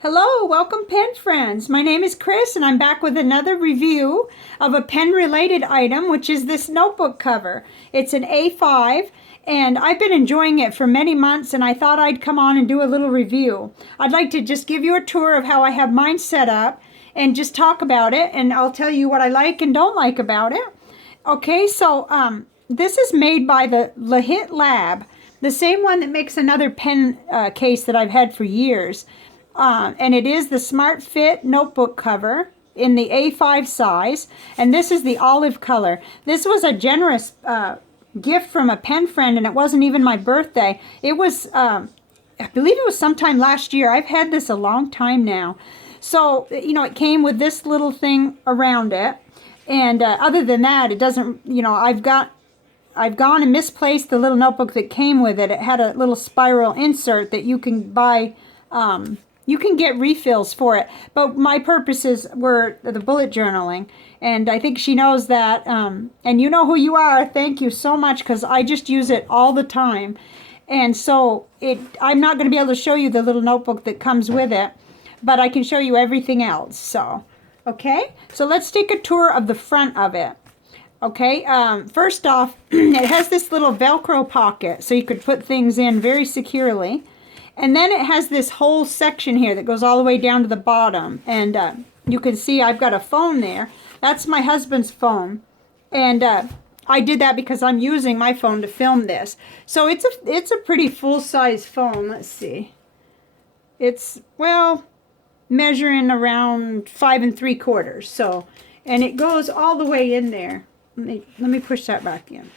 Hello, welcome pen friends. My name is Chris and I'm back with another review of a pen related item, which is this notebook cover. It's an A5 and I've been enjoying it for many months and I thought I'd come on and do a little review. I'd like to just give you a tour of how I have mine set up and just talk about it, and I'll tell you what I like and don't like about it. Okay, so this is made by the Lihit Lab, the same one that makes another pen case that I've had for years. And it is the Smart Fit notebook cover in the A5 size, and this is the olive color. This was a generous gift from a pen friend, and it wasn't even my birthday. It was, I believe it was sometime last year. I've had this a long time now. So, you know, it came with this little thing around it, and other than that, it doesn't, you know, I've gone and misplaced the little notebook that came with it. It had a little spiral insert that you can buy. You can get refills for it, but my purposes were the bullet journaling, and I think she knows that, and you know who you are. Thank you so much, because I just use it all the time, and so I'm not going to be able to show you the little notebook that comes with it, but I can show you everything else. So, okay, so let's take a tour of the front of it. Okay, first off, it has this little Velcro pocket, so you could put things in very securely. And then it has this whole section here that goes all the way down to the bottom. And you can see I've got a phone there. That's my husband's phone. And I did that because I'm using my phone to film this. So it's a pretty full-size phone. Let's see. It's, well, measuring around 5 3/4. So, and it goes all the way in there. Let me push that back in.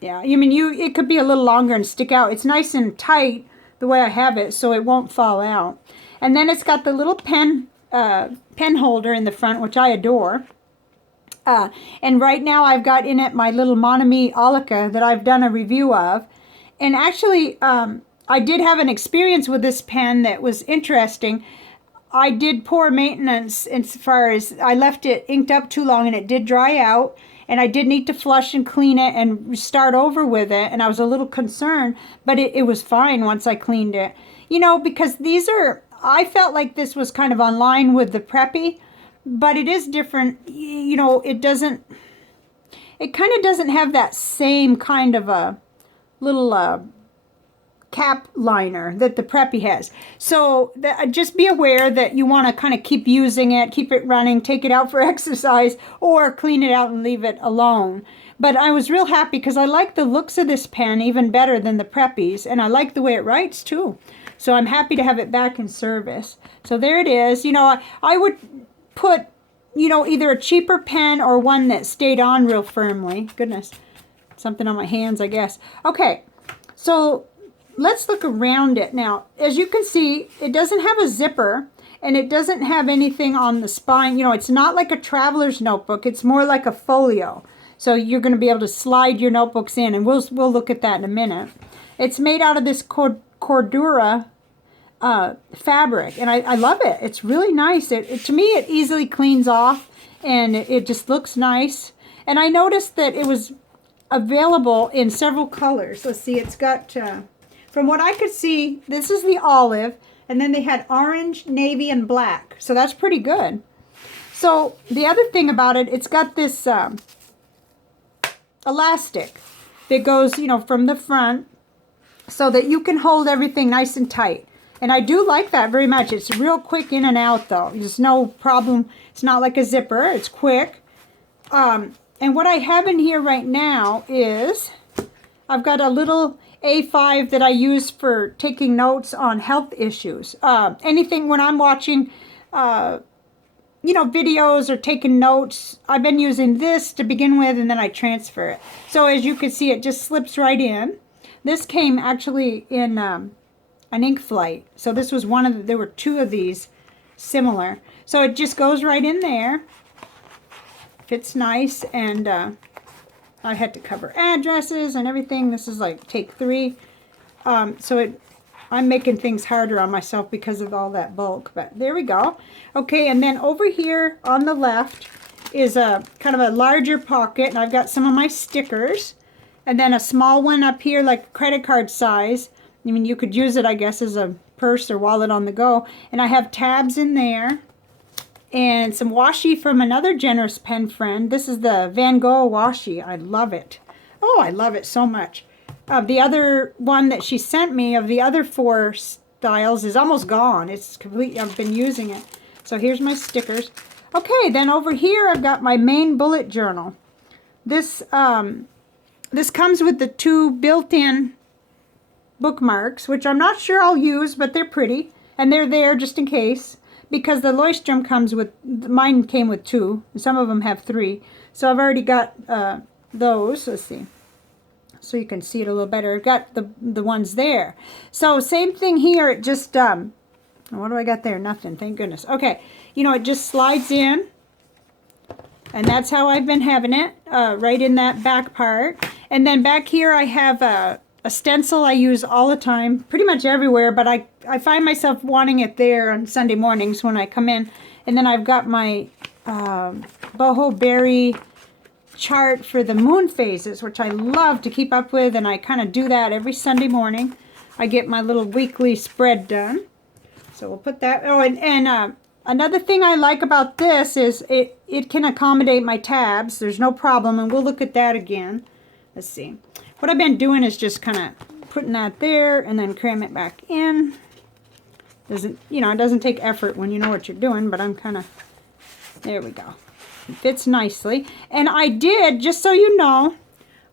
Yeah, I mean, it could be a little longer and stick out. It's nice and tight the way I have it, so it won't fall out. And then it's got the little pen holder in the front, which I adore. And right now I've got in it my little Monami Olica that I've done a review of. And actually, I did have an experience with this pen that was interesting. I did poor maintenance as far as I left it inked up too long, and it did dry out. And I did need to flush and clean it and start over with it. And I was a little concerned, but it was fine once I cleaned it. You know, because I felt like this was kind of on line with the Preppy, but it is different. You know, it kind of doesn't have that same kind of a little cap liner that the Preppy has. So just be aware that you want to kind of keep using it, keep it running, take it out for exercise, or clean it out and leave it alone. But I was real happy because I like the looks of this pen even better than the Preppy's, and I like the way it writes too. So I'm happy to have it back in service. So there it is. You know, I would put, you know, either a cheaper pen or one that stayed on real firmly. Goodness, something on my hands, I guess. Okay, so let's look around it. Now, as you can see, it doesn't have a zipper, and it doesn't have anything on the spine. You know, it's not like a traveler's notebook. It's more like a folio. So you're going to be able to slide your notebooks in, and we'll look at that in a minute. It's made out of this Cordura fabric, and I love it. It's really nice. To me, it easily cleans off, and it just looks nice. And I noticed that it was available in several colors. Let's see, it's got... from what I could see, this is the olive, and then they had orange, navy, and black. So that's pretty good. So the other thing about it, it's got this elastic that goes, you know, from the front so that you can hold everything nice and tight. And I do like that very much. It's real quick in and out, though. There's no problem. It's not like a zipper. It's quick. And what I have in here right now is I've got a little A5 that I use for taking notes on health issues. Anything when I'm watching, you know, videos or taking notes, I've been using this to begin with, and then I transfer it. So as you can see, it just slips right in. This came actually in an ink flight. So this was there were two of these similar. So it just goes right in there. Fits nice, and I had to cover addresses and everything. This is like take 3. I'm making things harder on myself because of all that bulk, but there we go. Okay, and then over here on the left is a kind of a larger pocket, and I've got some of my stickers, and then a small one up here like credit card size, I mean, you could use it, I guess, as a purse or wallet on the go. And I have tabs in there. And some washi from another generous pen friend. This is the Van Gogh washi. I love it. Oh, I love it so much. The other one that she sent me of the other 4 styles is almost gone. It's completely, I've been using it. So here's my stickers. Okay, then over here I've got my main bullet journal. This this comes with the 2 built-in bookmarks, which I'm not sure I'll use, but they're pretty. And they're there just in case. Because the Leuchtturm comes with, mine came with 2. Some of them have 3. So I've already got those. Let's see. So you can see it a little better. I've got the ones there. So same thing here. It just, what do I got there? Nothing. Thank goodness. Okay. You know, it just slides in. And that's how I've been having it. Right in that back part. And then back here I have a stencil I use all the time, pretty much everywhere, but I find myself wanting it there on Sunday mornings when I come in. And then I've got my boho berry chart for the moon phases, which I love to keep up with, and I kind of do that every Sunday morning. I get my little weekly spread done. So we'll put that. Oh, and another thing I like about this is it can accommodate my tabs. There's no problem, and we'll look at that again. Let's see. What I've been doing is just kind of putting that there and then cram it back in. Doesn't, you know, it doesn't take effort when you know what you're doing, but I'm kind of, there we go. It fits nicely. And I did, just so you know,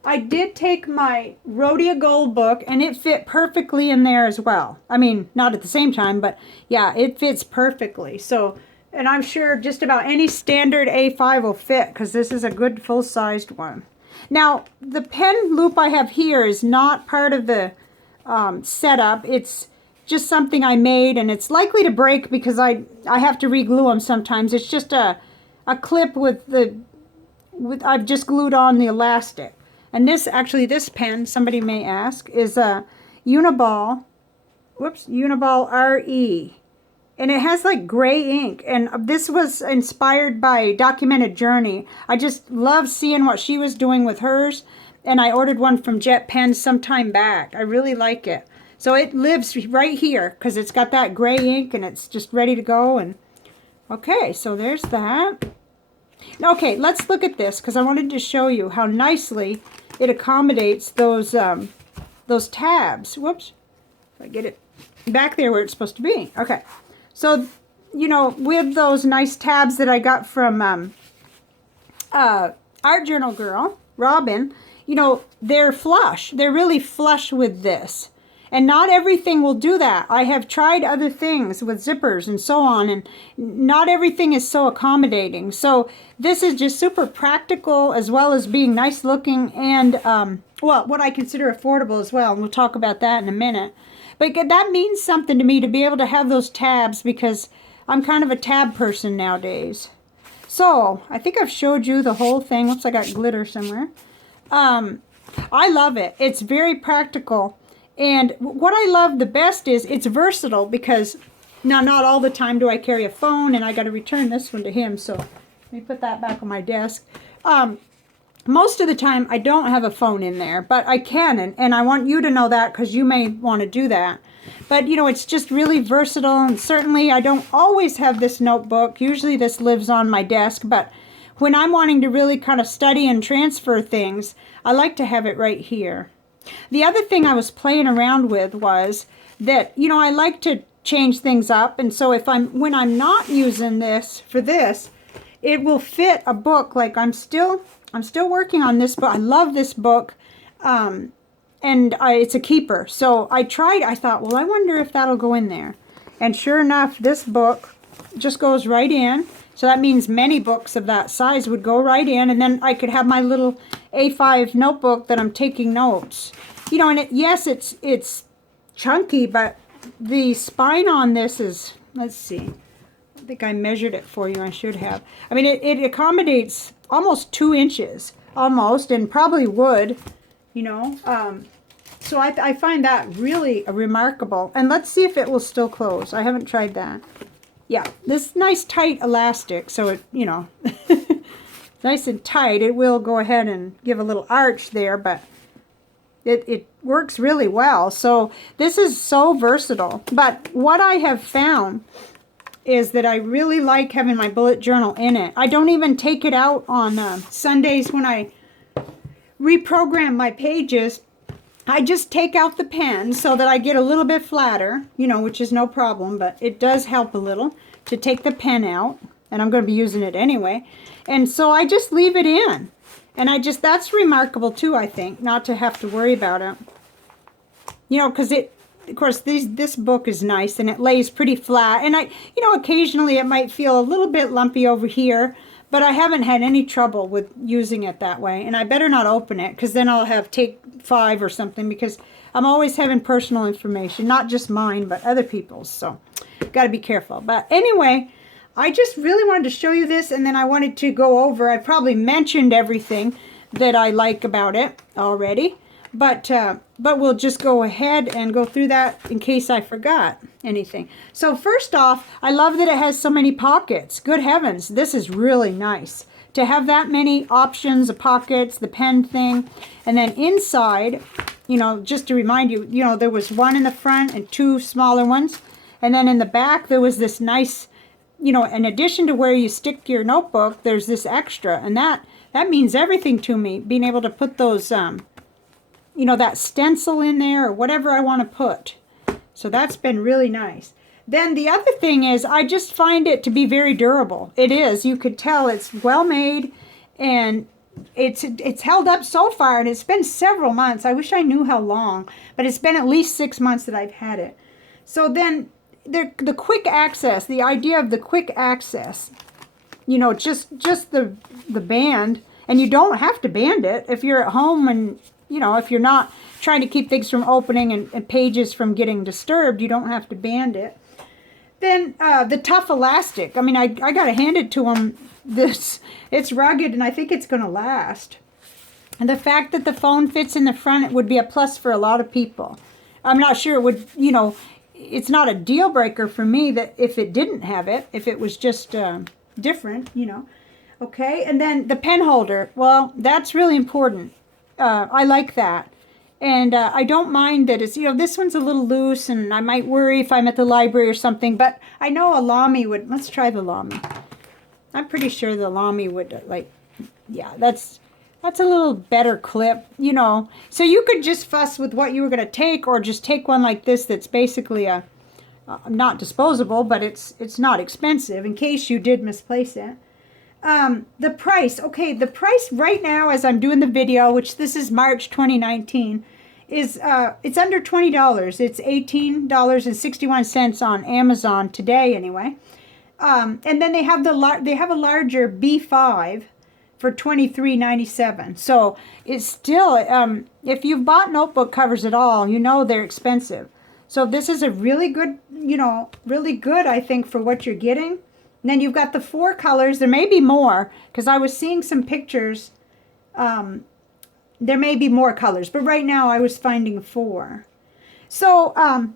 I did take my Rhodia Gold book and it fit perfectly in there as well. I mean, not at the same time, but yeah, it fits perfectly. So, and I'm sure just about any standard A5 will fit because this is a good full-sized one. Now, the pen loop I have here is not part of the setup. It's just something I made, and it's likely to break because I have to re-glue them sometimes. It's just a clip I've just glued on the elastic. And this, actually, this pen, somebody may ask, is a Uniball, Uniball RE. And it has like gray ink, and this was inspired by Documented Journey. I just love seeing what she was doing with hers, and I ordered one from Jet Pens some time back. I really like it. So it lives right here because it's got that gray ink and it's just ready to go. And okay, so there's that. Okay, let's look at this because I wanted to show you how nicely it accommodates those tabs. Whoops, if I get it back there where it's supposed to be. Okay. So, you know, with those nice tabs that I got from Art Journal Girl, Robin, you know, they're flush. They're really flush with this. And not everything will do that. I have tried other things with zippers and so on, and not everything is so accommodating. So this is just super practical as well as being nice looking and, well, what I consider affordable as well. And we'll talk about that in a minute. But that means something to me to be able to have those tabs because I'm kind of a tab person nowadays. So, I think I've showed you the whole thing. Oops, I got glitter somewhere. I love it. It's very practical. And what I love the best is it's versatile because now not all the time do I carry a phone, and I got to return this one to him. So, let me put that back on my desk. Most of the time, I don't have a phone in there, but I can, and I want you to know that because you may want to do that. But, you know, it's just really versatile, and certainly I don't always have this notebook. Usually this lives on my desk, but when I'm wanting to really kind of study and transfer things, I like to have it right here. The other thing I was playing around with was that, you know, I like to change things up, and so when I'm not using this for this, it will fit a book. Like I'm still working on this book. I love this book, and it's a keeper. So I thought, well, I wonder if that'll go in there. And sure enough, this book just goes right in. So that means many books of that size would go right in, and then I could have my little A5 notebook that I'm taking notes. You know, and yes, it's chunky, but the spine on this is, let's see. I think I measured it for you. I should have. I mean, it accommodates almost 2 inches, almost, and probably would, you know. So I find that really remarkable. And let's see if it will still close. I haven't tried that. Yeah, this nice tight elastic, so it, you know, nice and tight. It will go ahead and give a little arch there, but It works really well. So this is so versatile. But what I have found is that I really like having my bullet journal in it. I don't even take it out on Sundays when I reprogram my pages. I just take out the pen so that I get a little bit flatter, you know, which is no problem, but it does help a little to take the pen out, and I'm going to be using it anyway. And so I just leave it in. And that's remarkable too, I think, not to have to worry about it. You know, because of course, this book is nice and it lays pretty flat. And you know, occasionally it might feel a little bit lumpy over here, but I haven't had any trouble with using it that way. And I better not open it, because then I'll have take 5 or something, because I'm always having personal information, not just mine, but other people's. So, got to be careful. But anyway, I just really wanted to show you this, and then I wanted to go over, I probably mentioned everything that I like about it already, but we'll just go ahead and go through that in case I forgot anything. So first off, I love that it has so many pockets. Good heavens, this is really nice to have that many options of pockets, the pen thing, and then inside, you know, just to remind you, you know, there was one in the front and 2 smaller ones, and then in the back there was this nice, you know, in addition to where you stick your notebook, there's this extra, and that means everything to me, being able to put those, you know, that stencil in there or whatever I want to put. So that's been really nice. Then the other thing is, I just find it to be very durable. It is. You could tell it's well made, and it's held up so far, and it's been several months. I wish I knew how long, but it's been at least 6 months that I've had it. So then the quick access, the idea of the quick access, you know, just the band, and you don't have to band it if you're at home, and you know, if you're not trying to keep things from opening and pages from getting disturbed, you don't have to band it. Then the tough elastic, I mean, I got to hand it to them. It's rugged, and I think it's going to last. And the fact that the phone fits in the front, it would be a plus for a lot of people. I'm not sure it would, you know, it's not a deal breaker for me that if it didn't have it, if it was just different, you know. Okay, and then the pen holder, well, that's really important. I like that. And I don't mind that it's, you know, this one's a little loose, and I might worry if I'm at the library or something, but I know a Lamy would, let's try the Lamy. I'm pretty sure the Lamy would, like, yeah, that's a little better clip, you know. So you could just fuss with what you were going to take, or just take one like this that's basically a, not disposable, but it's not expensive in case you did misplace it. The price, okay, the price right now as I'm doing the video, which this is March 2019, is it's under $20. It's $18.61 on Amazon today anyway. And then they have a larger B5 for $23.97. So it's still, if you've bought notebook covers at all, you know they're expensive. So this is a really good, you know, really good, I think, for what you're getting. And then you've got the 4 colors. There may be more, because I was seeing some pictures. There may be more colors, but right now I was finding 4. So I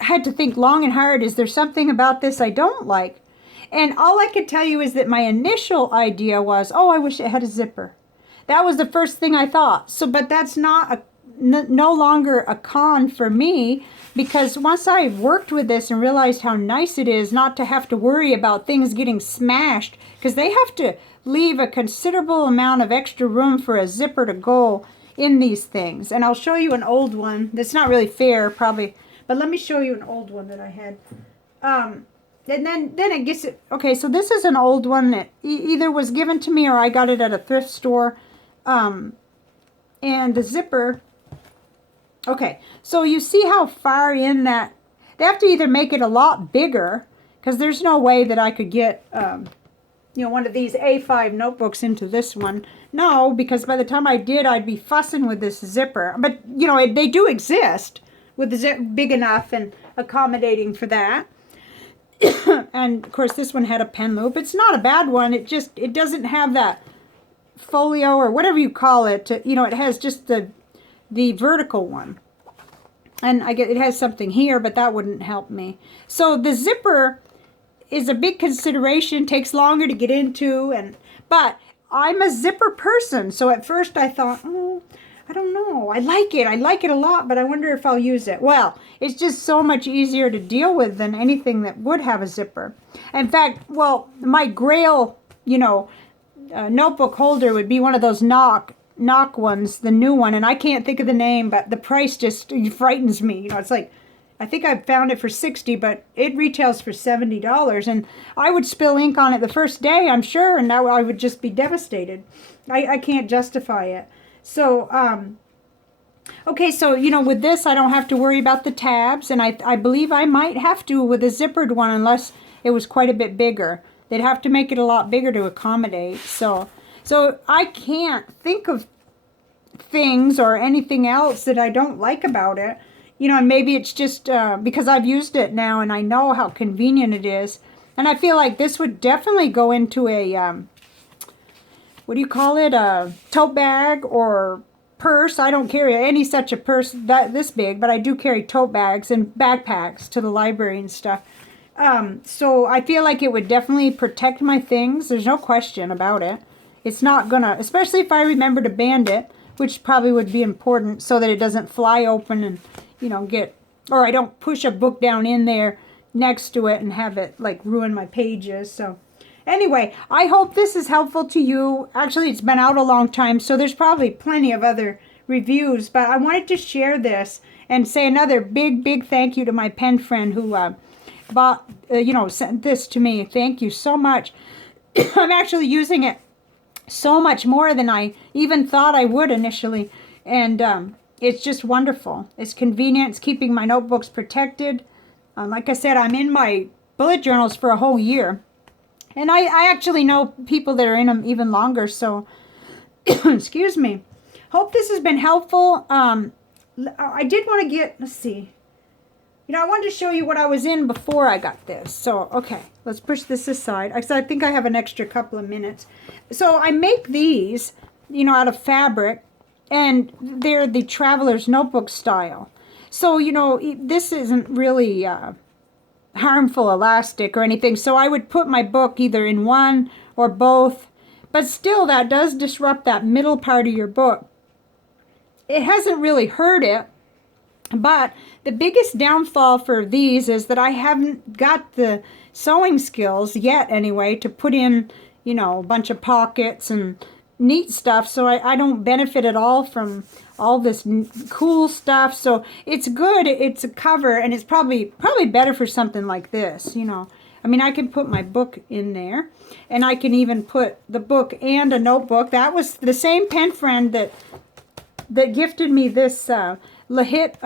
had to think long and hard, is there something about this I don't like? And all I could tell you is that my initial idea was, oh, I wish it had a zipper. That was the first thing I thought. So, but that's not no longer a con for me, because once I worked with this and realized how nice it is not to have to worry about things getting smashed, because they have to leave a considerable amount of extra room for a zipper to go in these things. And I'll show you an old one that's not really fair probably, but let me show you an old one that I had. And then it gets it. Okay, so this is an old one that either was given to me or I got it at a thrift store. And the zipper. Okay, so you see how far in that, they have to either make it a lot bigger, because there's no way that I could get, you know, one of these A5 notebooks into this one. No, because by the time I did, I'd be fussing with this zipper. But, you know, they do exist with the zip big enough and accommodating for that. And, of course, this one had a pen loop. It's not a bad one. It doesn't have that folio or whatever you call it. You know, it has just the vertical one, and I get it has something here, but that wouldn't help me. So the zipper is a big consideration, takes longer to get into, but I'm a zipper person, so at first I thought, oh, I don't know. I like it. I like it a lot, but I wonder if I'll use it. Well, it's just so much easier to deal with than anything that would have a zipper. In fact, well, my Grail, notebook holder would be one of those knock ones, the new one, and I can't think of the name, but the price just frightens me. It's like, I think I found it for $60, but it retails for $70, and I would spill ink on it the first day, I'm sure, and now I would just be devastated. I can't justify it. So, okay, so, with this, I don't have to worry about the tabs, and I believe I might have to with a zippered one unless it was quite a bit bigger. They'd have to make it a lot bigger to accommodate. So I can't think of things or anything else that I don't like about it. And maybe it's just because I've used it now and I know how convenient it is. And I feel like this would definitely go into a, what do you call it, a tote bag or purse. I don't carry any such a purse this big, but I do carry tote bags and backpacks to the library and stuff. So I feel like it would definitely protect my things. There's no question about it. It's not gonna, especially if I remember to band it, which probably would be important so that it doesn't fly open and, or I don't push a book down in there next to it and have it like ruin my pages. So anyway, I hope this is helpful to you. Actually, it's been out a long time, so there's probably plenty of other reviews, but I wanted to share this and say another big thank you to my pen friend who sent this to me. Thank you so much. I'm actually using it so much more than I even thought I would initially, and it's just wonderful. It's convenient. It's keeping my notebooks protected. Like I said, I'm in my bullet journals for a whole year, and I actually know people that are in them even longer, so excuse me. Hope this has been helpful. I did want to get, let's see, I wanted to show you what I was in before I got this. So, okay, let's push this aside. I think I have an extra couple of minutes. So I make these, out of fabric, and they're the traveler's notebook style. So, this isn't really harmful elastic or anything. So I would put my book either in one or both. But still, that does disrupt that middle part of your book. It hasn't really hurt it. But the biggest downfall for these is that I haven't got the sewing skills yet anyway to put in, a bunch of pockets and neat stuff. So I don't benefit at all from all this cool stuff. So it's good. It's a cover, and it's probably better for something like this, I mean, I can put my book in there, and I can even put the book and a notebook. That was the same pen friend that gifted me this Lihit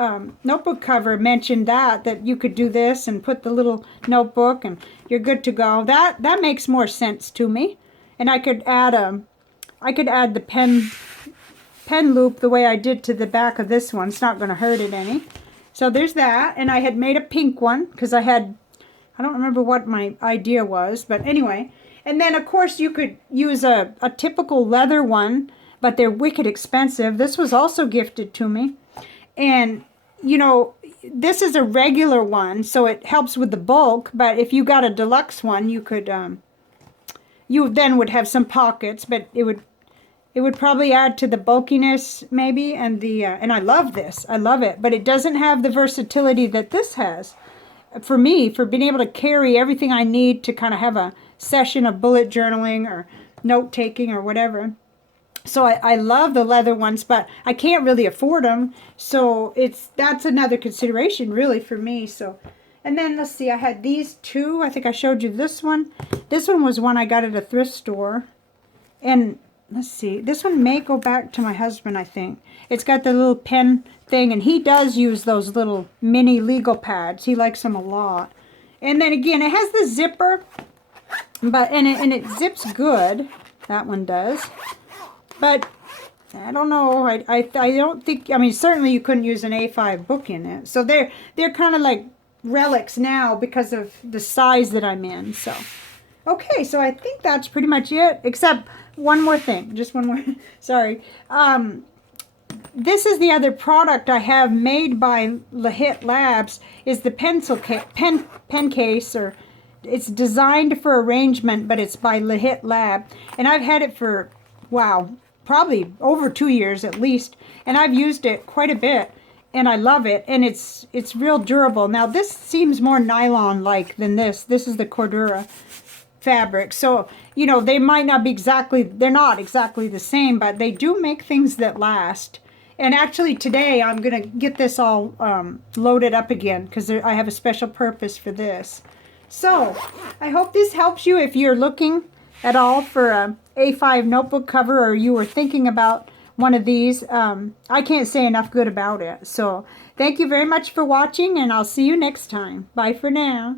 notebook cover mentioned that you could do this and put the little notebook and you're good to go. That makes more sense to me. And I could add the pen loop the way I did to the back of this one. It's not going to hurt it any. So there's that. And I had made a pink one because I don't remember what my idea was, but anyway. And then of course you could use a typical leather one, but they're wicked expensive. This was also gifted to me. And, this is a regular one, so it helps with the bulk. But if you got a deluxe one, you could, you then would have some pockets, but it would probably add to the bulkiness maybe. And and I love this. I love it. But it doesn't have the versatility that this has. For me, for being able to carry everything I need to kind of have a session of bullet journaling or note-taking or whatever. So I love the leather ones, but I can't really afford them. So that's another consideration really for me. So, and then let's see, I had these two. I think I showed you this one. This one was one I got at a thrift store. And let's see, this one may go back to my husband, I think. It's got the little pen thing, and he does use those little mini legal pads. He likes them a lot. And then again, it has the zipper, but and it zips good. That one does. But I don't know. I don't think. I mean, certainly you couldn't use an A5 book in it. So they're kind of like relics now because of the size that I'm in. So okay. So I think that's pretty much it. Except one more thing. Just one more. Sorry. This is the other product I have made by Lihit Labs. Is the pen case, or it's designed for arrangement, but it's by Lihit Lab, and I've had it for wow. probably over 2 years at least, and I've used it quite a bit, and I love it, and it's real durable. Now this seems more nylon-like than this. This is the Cordura fabric, so you know they might not be exactly, they're not exactly the same, but they do make things that last. And actually today I'm gonna get this all loaded up again because I have a special purpose for this. So I hope this helps you if you're looking at all for a A5 notebook cover, or you were thinking about one of these. I can't say enough good about it. So thank you very much for watching, and I'll see you next time. Bye for now.